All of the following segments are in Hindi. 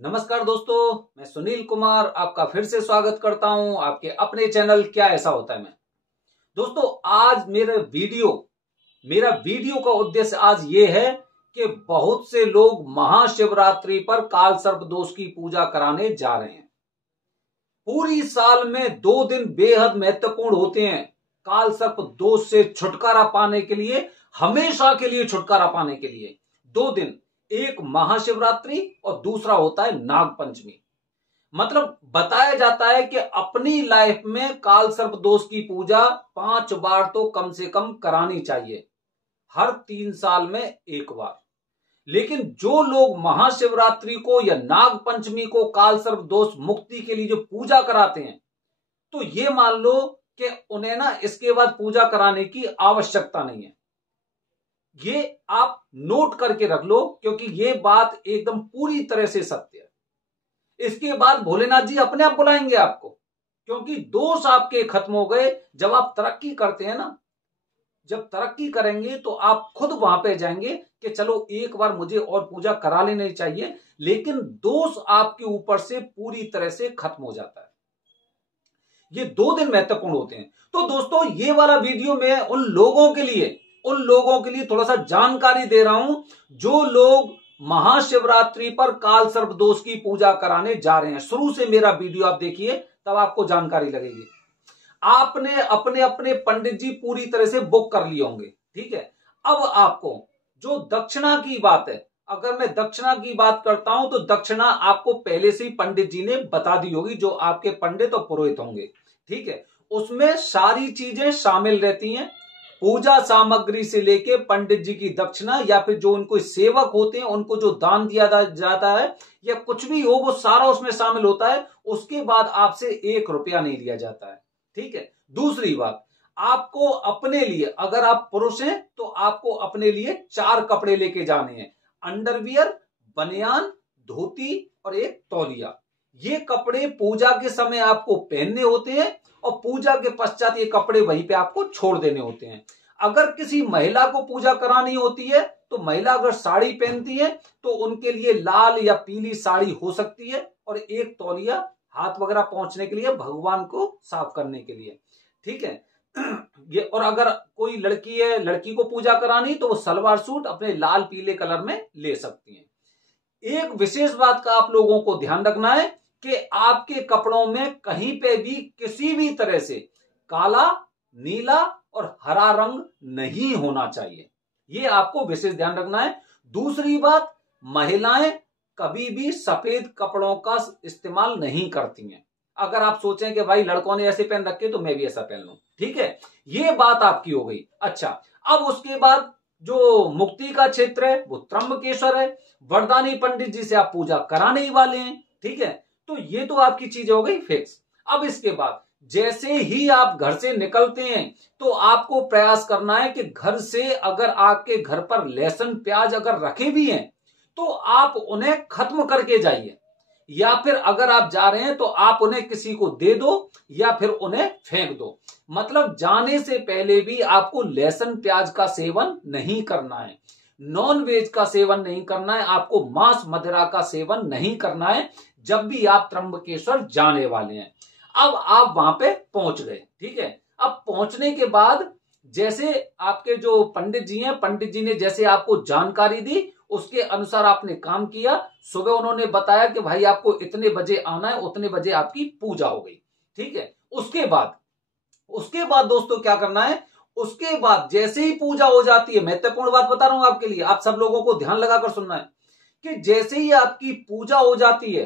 नमस्कार दोस्तों, मैं सुनील कुमार आपका फिर से स्वागत करता हूं आपके अपने चैनल क्या ऐसा होता है में। दोस्तों, आज मेरा वीडियो का उद्देश्य आज ये है कि बहुत से लोग महाशिवरात्रि पर काल सर्प दोष की पूजा कराने जा रहे हैं। पूरी साल में 2 दिन बेहद महत्वपूर्ण होते हैं काल सर्प दोष से छुटकारा पाने के लिए, हमेशा के लिए छुटकारा पाने के लिए 2 दिन, एक महाशिवरात्रि और दूसरा होता है नाग पंचमी। मतलब बताया जाता है कि अपनी लाइफ में काल सर्प दोष की पूजा 5 बार तो कम से कम करानी चाहिए, हर 3 साल में एक बार। लेकिन जो लोग महाशिवरात्रि को या नाग पंचमी को काल सर्प दोष मुक्ति के लिए जो पूजा कराते हैं, तो ये मान लो कि उन्हें ना इसके बाद पूजा कराने की आवश्यकता नहीं है। ये आप नोट करके रख लो, क्योंकि ये बात एकदम पूरी तरह से सत्य है। इसके बाद भोलेनाथ जी अपने आप बुलाएंगे आपको, क्योंकि दोष आपके खत्म हो गए। जब आप तरक्की करते हैं ना, जब तरक्की करेंगे तो आप खुद वहां पे जाएंगे कि चलो एक बार मुझे और पूजा करा लेनी चाहिए, लेकिन दोष आपके ऊपर से पूरी तरह से खत्म हो जाता है। ये 2 दिन महत्वपूर्ण होते हैं। तो दोस्तों, ये वाला वीडियो में उन लोगों के लिए थोड़ा सा जानकारी दे रहा हूं जो लोग महाशिवरात्रि पर काल सर्प दोष की पूजा कराने जा रहे हैं। शुरू से मेरा वीडियो आप देखिए, तब आपको जानकारी लगेगी। आपने अपने अपने पंडित जी पूरी तरह से बुक कर लिए होंगे, ठीक है। अब आपको जो दक्षिणा की बात है, अगर मैं दक्षिणा की बात करता हूं तो दक्षिणा आपको पहले से ही पंडित जी ने बता दी होगी, जो आपके पंडित और पुरोहित होंगे, ठीक है। उसमें सारी चीजें शामिल रहती हैं, पूजा सामग्री से लेके पंडित जी की दक्षिणा, या फिर जो उनको सेवक होते हैं उनको जो दान दिया जाता है, या कुछ भी हो वो सारा उसमें शामिल होता है। उसके बाद आपसे 1 रुपया नहीं लिया जाता है, ठीक है। दूसरी बात, आपको अपने लिए, अगर आप पुरुष हैं तो आपको अपने लिए 4 कपड़े लेके जाने हैं, अंडरवियर, बनियान, धोती और एक तौलिया। ये कपड़े पूजा के समय आपको पहनने होते हैं और पूजा के पश्चात ये कपड़े वहीं पे आपको छोड़ देने होते हैं। अगर किसी महिला को पूजा करानी होती है तो महिला अगर साड़ी पहनती है तो उनके लिए लाल या पीली साड़ी हो सकती है, और एक तौलिया हाथ वगैरह पहुंचने के लिए, भगवान को साफ करने के लिए, ठीक है। ये, और अगर कोई लड़की है, लड़की को पूजा करानी, तो वो सलवार सूट अपने लाल पीले कलर में ले सकती है। एक विशेष बात का आप लोगों को ध्यान रखना है कि आपके कपड़ों में कहीं पे भी किसी भी तरह से काला, नीला और हरा रंग नहीं होना चाहिए। ये आपको विशेष ध्यान रखना है। दूसरी बात, महिलाएं कभी भी सफेद कपड़ों का इस्तेमाल नहीं करती हैं। अगर आप सोचें कि भाई लड़कों ने ऐसे पहन रखे तो मैं भी ऐसा पहन लूं, ठीक है, ये बात आपकी हो गई। अच्छा, अब उसके बाद जो मुक्ति का क्षेत्र है वो त्र्यंबकेश्वर है। वरदानी पंडित जी से आप पूजा कराने ही वाले हैं, ठीक है। तो ये तो आपकी चीज हो गई फिक्स। अब इसके बाद जैसे ही आप घर से निकलते हैं तो आपको प्रयास करना है कि घर से अगर आपके घर पर लहसुन प्याज अगर रखे भी हैं तो आप उन्हें खत्म करके जाइए, या फिर अगर आप जा रहे हैं तो आप उन्हें किसी को दे दो या फिर उन्हें फेंक दो। मतलब जाने से पहले भी आपको लहसुन प्याज का सेवन नहीं करना है, नॉन वेज का सेवन नहीं करना है, आपको मांस मदिरा का सेवन नहीं करना है जब भी आप त्र्यंबकेश्वर जाने वाले हैं। अब आप वहां पे पहुंच गए, ठीक है। अब पहुंचने के बाद जैसे आपके जो पंडित जी हैं, पंडित जी ने जैसे आपको जानकारी दी उसके अनुसार आपने काम किया। सुबह उन्होंने बताया कि भाई आपको इतने बजे आना है, उतने बजे आपकी पूजा हो गई, ठीक है। उसके बाद दोस्तों क्या करना है, उसके बाद जैसे ही पूजा हो जाती है, महत्वपूर्ण बात बता रहा हूं आपके लिए, आप सब लोगों को ध्यान लगाकर सुनना है कि जैसे ही आपकी पूजा हो जाती है,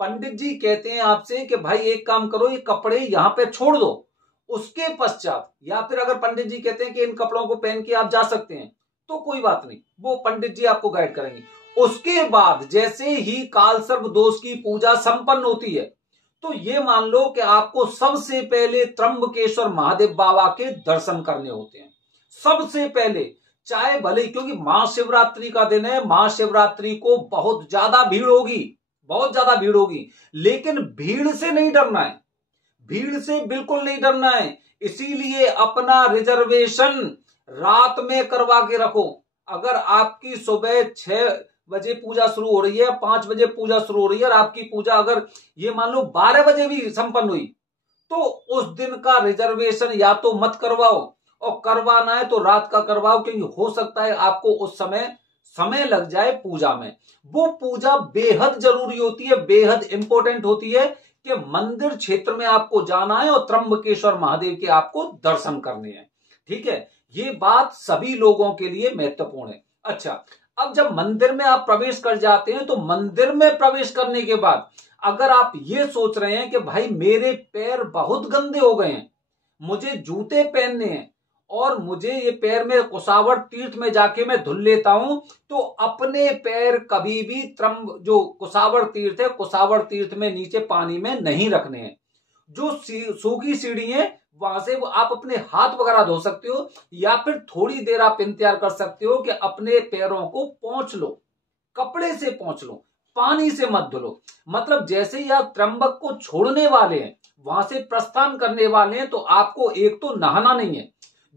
पंडित जी कहते हैं आपसे कि भाई एक काम करो, ये कपड़े यहां पे छोड़ दो। उसके पश्चात, या फिर अगर पंडित जी कहते हैं कि इन कपड़ों को पहन के आप जा सकते हैं तो कोई बात नहीं, वो पंडित जी आपको गाइड करेंगे। उसके बाद जैसे ही काल सर्प दोष की पूजा संपन्न होती है तो ये मान लो कि आपको सबसे पहले त्र्यंबकेश्वर महादेव बाबा के दर्शन करने होते हैं। सबसे पहले, चाहे भले, क्योंकि महाशिवरात्रि का दिन है, महाशिवरात्रि को बहुत ज्यादा भीड़ होगी, लेकिन भीड़ से नहीं डरना है, भीड़ से बिल्कुल नहीं डरना है। इसीलिए अपना रिजर्वेशन रात में करवा के रखो। अगर आपकी सुबह बजे पूजा शुरू हो रही है, 5 बजे पूजा शुरू हो रही है और आपकी पूजा अगर ये मान लो 12 बजे भी संपन्न हुई, तो उस दिन का रिजर्वेशन या तो मत करवाओ, और करवाना है तो रात का करवाओ, क्योंकि हो सकता है आपको उस समय लग जाए पूजा में। वो पूजा बेहद जरूरी होती है, बेहद इंपॉर्टेंट होती है कि मंदिर क्षेत्र में आपको जाना है और त्र्यंबकेश्वर महादेव के आपको दर्शन करने हैं। ठीक है, ये बात सभी लोगों के लिए महत्वपूर्ण है। अच्छा, अब जब मंदिर में आप प्रवेश कर जाते हैं, तो मंदिर में प्रवेश करने के बाद अगर आप ये सोच रहे हैं कि भाई मेरे पैर बहुत गंदे हो गए हैं, मुझे जूते पहनने हैं और मुझे ये पैर में कुसावर तीर्थ में जाके मैं धुल लेता हूं, तो अपने पैर कभी भी जो कुसावर तीर्थ है, कुसावर तीर्थ में नीचे पानी में नहीं रखने हैं। जो सूखी सीढ़ी है वहां से वो आप अपने हाथ वगैरह धो सकते हो, या फिर थोड़ी देर आप इंतजार कर सकते हो कि अपने पैरों को पोंछ लो, कपड़े से पोंछ लो, पानी से मत धुलो। मतलब जैसे ही आप त्र्यंबक को छोड़ने वाले हैं, वहां से प्रस्थान करने वाले हैं, तो आपको एक तो नहाना नहीं है,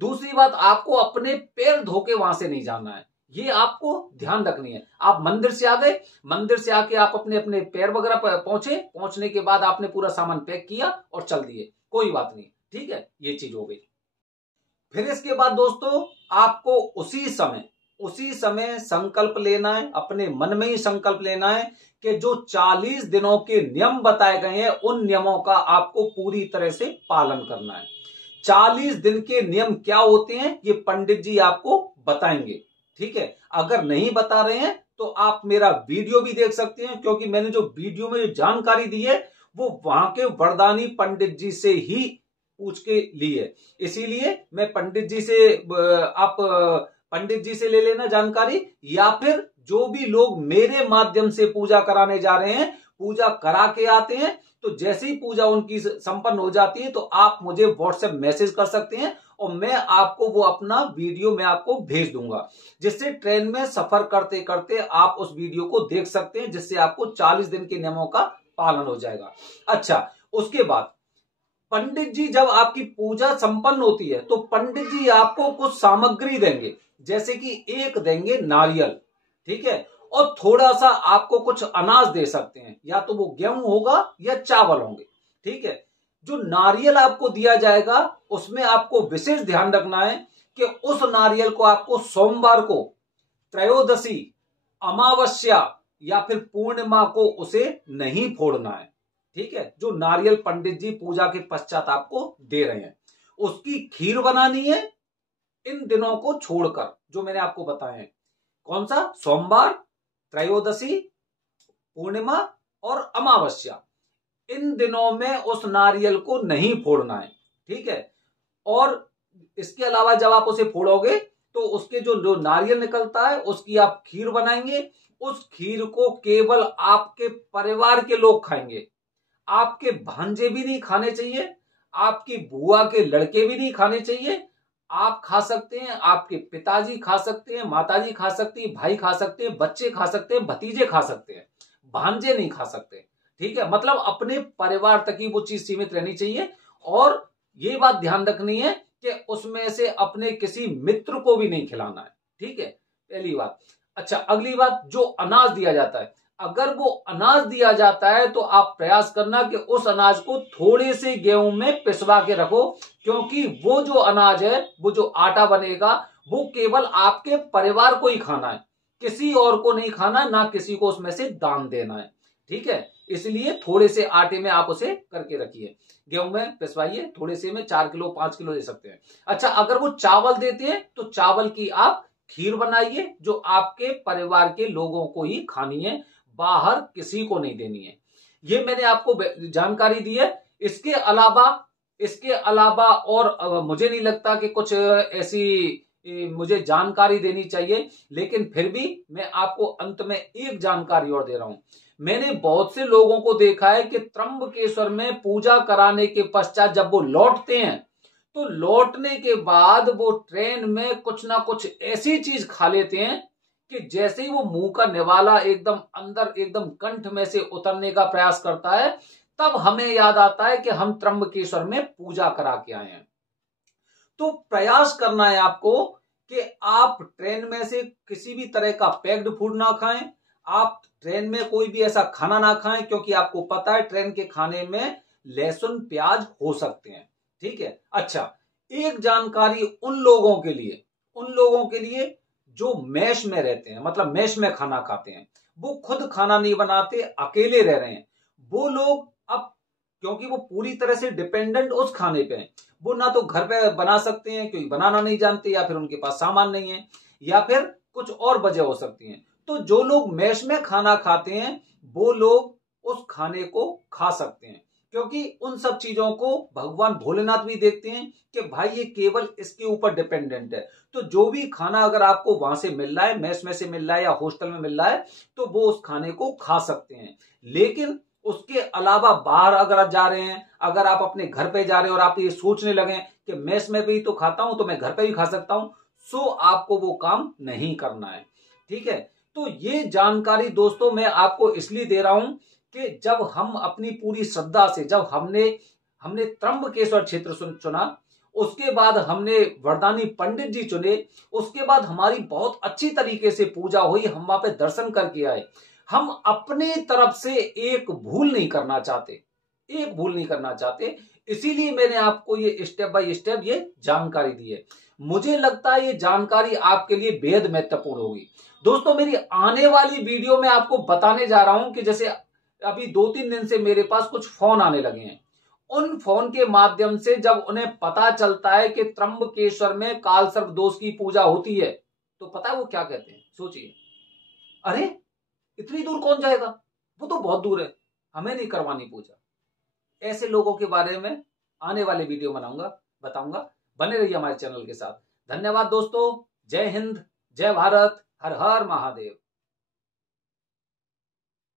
दूसरी बात आपको अपने पैर धो के वहां से नहीं जाना है, ये आपको ध्यान रखनी है। आप मंदिर से आ गए, मंदिर से आके आप अपने अपने पैर वगैरह पहुंचने के बाद आपने पूरा सामान पैक किया और चल दिए, कोई बात नहीं। ठीक है, ये चीज हो गई। फिर इसके बाद दोस्तों आपको उसी समय संकल्प लेना है, अपने मन में ही संकल्प लेना है कि जो 40 दिनों के नियम बताए गए हैं, उन नियमों का आपको पूरी तरह से पालन करना है। 40 दिन के नियम क्या होते हैं ये पंडित जी आपको बताएंगे। ठीक है, अगर नहीं बता रहे हैं तो आप मेरा वीडियो भी देख सकते हैं, क्योंकि मैंने जो वीडियो में जो जानकारी दी है वो वहां के वरदानी पंडित जी से ही पूछ के ली है। इसीलिए मैं पंडित जी से, आप पंडित जी से ले लेना जानकारी, या फिर जो भी लोग मेरे माध्यम से पूजा कराने जा रहे हैं, पूजा करा के आते हैं, तो जैसे ही पूजा उनकी संपन्न हो जाती है तो आप मुझे व्हाट्सएप मैसेज कर सकते हैं और मैं आपको वो अपना वीडियो मैं आपको भेज दूंगा, जिससे ट्रेन में सफर करते करते आप उस वीडियो को देख सकते हैं, जिससे आपको 40 दिन के नियमों का पालन हो जाएगा। अच्छा, उसके बाद पंडित जी जब आपकी पूजा संपन्न होती है तो पंडित जी आपको कुछ सामग्री देंगे, जैसे कि एक देंगे नारियल, ठीक है, और थोड़ा सा आपको कुछ अनाज दे सकते हैं, या तो वो गेहूं होगा या चावल होंगे। ठीक है, जो नारियल आपको दिया जाएगा उसमें आपको विशेष ध्यान रखना है कि उस नारियल को आपको सोमवार को, त्रयोदशी, अमावस्या या फिर पूर्णिमा को उसे नहीं फोड़ना है। ठीक है, जो नारियल पंडित जी पूजा के पश्चात आपको दे रहे हैं, उसकी खीर बनानी है इन दिनों को छोड़कर जो मैंने आपको बताए हैं। कौन सा? सोमवार, त्रयोदशी, पूर्णिमा और अमावस्या, इन दिनों में उस नारियल को नहीं फोड़ना है। ठीक है, और इसके अलावा जब आप उसे फोड़ोगे तो उसके जो नारियल निकलता है उसकी आप खीर बनाएंगे। उस खीर को केवल आपके परिवार के लोग खाएंगे, आपके भांजे भी नहीं खाने चाहिए, आपकी बुआ के लड़के भी नहीं खाने चाहिए। आप खा सकते हैं, आपके पिताजी खा सकते हैं, माताजी खा सकती है, भाई खा सकते हैं, बच्चे खा सकते हैं, भतीजे खा सकते हैं, भांजे नहीं खा सकते। ठीक है, मतलब अपने परिवार तक ही वो चीज सीमित रहनी चाहिए। और ये बात ध्यान रखनी है कि उसमें से अपने किसी मित्र को भी नहीं खिलाना है। ठीक है, पहली बात। अच्छा, अगली बात, जो अनाज दिया जाता है, अगर वो अनाज दिया जाता है तो आप प्रयास करना कि उस अनाज को थोड़े से गेहूं में पिसवा के रखो, क्योंकि वो जो अनाज है, वो जो आटा बनेगा, वो केवल आपके परिवार को ही खाना है, किसी और को नहीं खाना, ना किसी को उसमें से दान देना है। ठीक है, इसलिए थोड़े से आटे में आप उसे करके रखिए, गेहूं में पिसवाइए, थोड़े से में 4 किलो 5 किलो दे सकते हैं। अच्छा, अगर वो चावल देते हैं तो चावल की आप खीर बनाइए, जो आपके परिवार के लोगों को ही खानी है, बाहर किसी को नहीं देनी है। ये मैंने आपको जानकारी दी है। इसके अलावा और मुझे नहीं लगता कि कुछ ऐसी मुझे जानकारी देनी चाहिए, लेकिन फिर भी मैं आपको अंत में एक जानकारी और दे रहा हूं। मैंने बहुत से लोगों को देखा है कि त्र्यंबकेश्वर में पूजा कराने के पश्चात जब वो लौटते हैं तो लौटने के बाद वो ट्रेन में कुछ ना कुछ ऐसी चीज खा लेते हैं कि जैसे ही वो मुंह का निवाला एकदम अंदर, एकदम कंठ में से उतरने का प्रयास करता है, तब हमें याद आता है कि हम त्र्यंबकेश्वर में पूजा करा के आए हैं। तो प्रयास करना है आपको कि आप ट्रेन में से किसी भी तरह का पैक्ड फूड ना खाएं, आप ट्रेन में कोई भी ऐसा खाना ना खाएं, क्योंकि आपको पता है ट्रेन के खाने में लहसुन प्याज हो सकते हैं। ठीक है। अच्छा, एक जानकारी उन लोगों के लिए जो मेस में रहते हैं, मतलब मेस में खाना खाते हैं, वो खुद खाना नहीं बनाते, अकेले रह रहे हैं। वो लोग अब, क्योंकि वो पूरी तरह से डिपेंडेंट उस खाने पे हैं, वो ना तो घर पे बना सकते हैं क्योंकि बनाना नहीं जानते, या फिर उनके पास सामान नहीं है, या फिर कुछ और वजह हो सकती है। तो जो लोग मेस में खाना खाते हैं वो लोग उस खाने को खा सकते हैं, क्योंकि उन सब चीजों को भगवान भोलेनाथ भी देखते हैं कि भाई ये केवल इसके ऊपर डिपेंडेंट है। तो जो भी खाना अगर आपको वहां से मिल रहा है, मेस में से मिल रहा है या हॉस्टल में मिल रहा है, तो वो उस खाने को खा सकते हैं। लेकिन उसके अलावा बाहर अगर आप जा रहे हैं, अगर आप अपने घर पे जा रहे हैं और आप ये सोचने लगे कि मेस में भी तो खाता हूं तो मैं घर पे भी खा सकता हूं, सो आपको वो काम नहीं करना है। ठीक है। तो ये जानकारी दोस्तों मैं आपको इसलिए दे रहा हूं कि जब हम अपनी पूरी श्रद्धा से, जब हमने त्र्यंबकेश्वर क्षेत्र चुना, उसके बाद हमने वरदानी पंडित जी चुने, उसके बाद हमारी बहुत अच्छी तरीके से पूजा हुई, हम वहां पे दर्शन करके आए। हम अपने तरफ से एक भूल नहीं करना चाहते, इसीलिए मैंने आपको ये स्टेप बाय स्टेप ये जानकारी दी है। मुझे लगता है ये जानकारी आपके लिए बेहद महत्वपूर्ण होगी। दोस्तों, मेरी आने वाली वीडियो में आपको बताने जा रहा हूं कि जैसे अभी 2-3 दिन से मेरे पास कुछ फोन आने लगे हैं, उन फोन के माध्यम से जब उन्हें पता चलता है कि त्र्यंबकेश्वर में काल सर्प दोष की पूजा होती है, तो पता है वो क्या कहते हैं? सोचिए, अरे इतनी दूर कौन जाएगा, वो तो बहुत दूर है, हमें नहीं करवानी पूजा। ऐसे लोगों के बारे में आने वाले वीडियो बताऊंगा। बने रहिए हमारे चैनल के साथ। धन्यवाद दोस्तों। जय हिंद, जय भारत, हर हर महादेव।